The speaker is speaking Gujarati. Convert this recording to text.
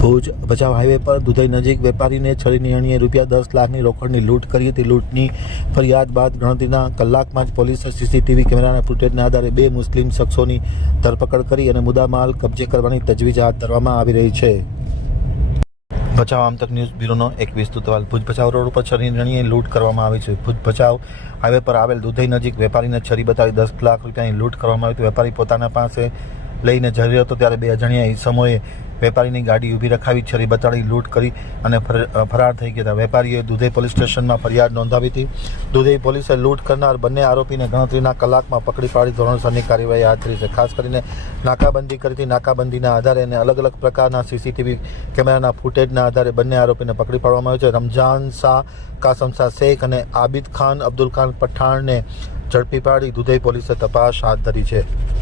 ભુજ ભચાઉ હાઈવે પર દુધઈ નજીક વેપારીને છરીની અણીએ રૂપિયા દસ લાખની રોકડની લૂંટ કરી હતી. લૂંટની ફરિયાદ બાદ ગણતરીના કલાકમાં જ પોલીસે સીસીટીવી કેમેરાના ફૂટેજના આધારે બે મુસ્લિમ શખ્સોની ધરપકડ કરી અને મુદ્દામાલ કબજે કરવાની તજવીજ હાથ ધરવામાં આવી રહી છે. ભચાઉ આમતક ન્યૂઝ બ્યુરોનો એક વિસ્તૃત અહેવાલ ભુજ ભચાઉ રોડ ઉપર છરી અણીએ લૂંટ કરવામાં આવી છે. ભુજ ભચાઉ હાઈવે પર આવેલ દુધઈ નજીક વેપારીને છરી બતાવી દસ લાખ રૂપિયાની લૂંટ કરવામાં આવી હતી. વેપારી પોતાના પાસે લઈને જઈ રહ્યો હતો, ત્યારે બે અજાણ્યા ઈસમોએ વેપારીની ગાડી ઊભી રખાવી છરી બતાડી લૂંટ કરી અને ફર- ફરાર થઈ ગયા હતા. વેપારીએ દુધઈ પોલીસ સ્ટેશનમાં ફરિયાદ નોંધાવી હતી. દુધઈ પોલીસે લૂંટ કરનાર બંને આરોપીને ગણતરીના કલાકમાં પકડી પાડી ધોરણસરની કાર્યવાહી હાથ ધરી છે. ખાસ કરીને નાકાબંધી કરી હતી. નાકાબંધીના આધારે અને અલગ અલગ પ્રકારના સીસીટીવી કેમેરાના ફૂટેજના આધારે બંને આરોપીને પકડી પાડવામાં આવ્યો છે. રમઝાન શાહ, કાસમ શાહ શેખ અને આબિદ ખાન અબ્દુલ ખાન પઠાણને ઝડપી પાડી દુધઈ પોલીસે તપાસ હાથ ધરી છે.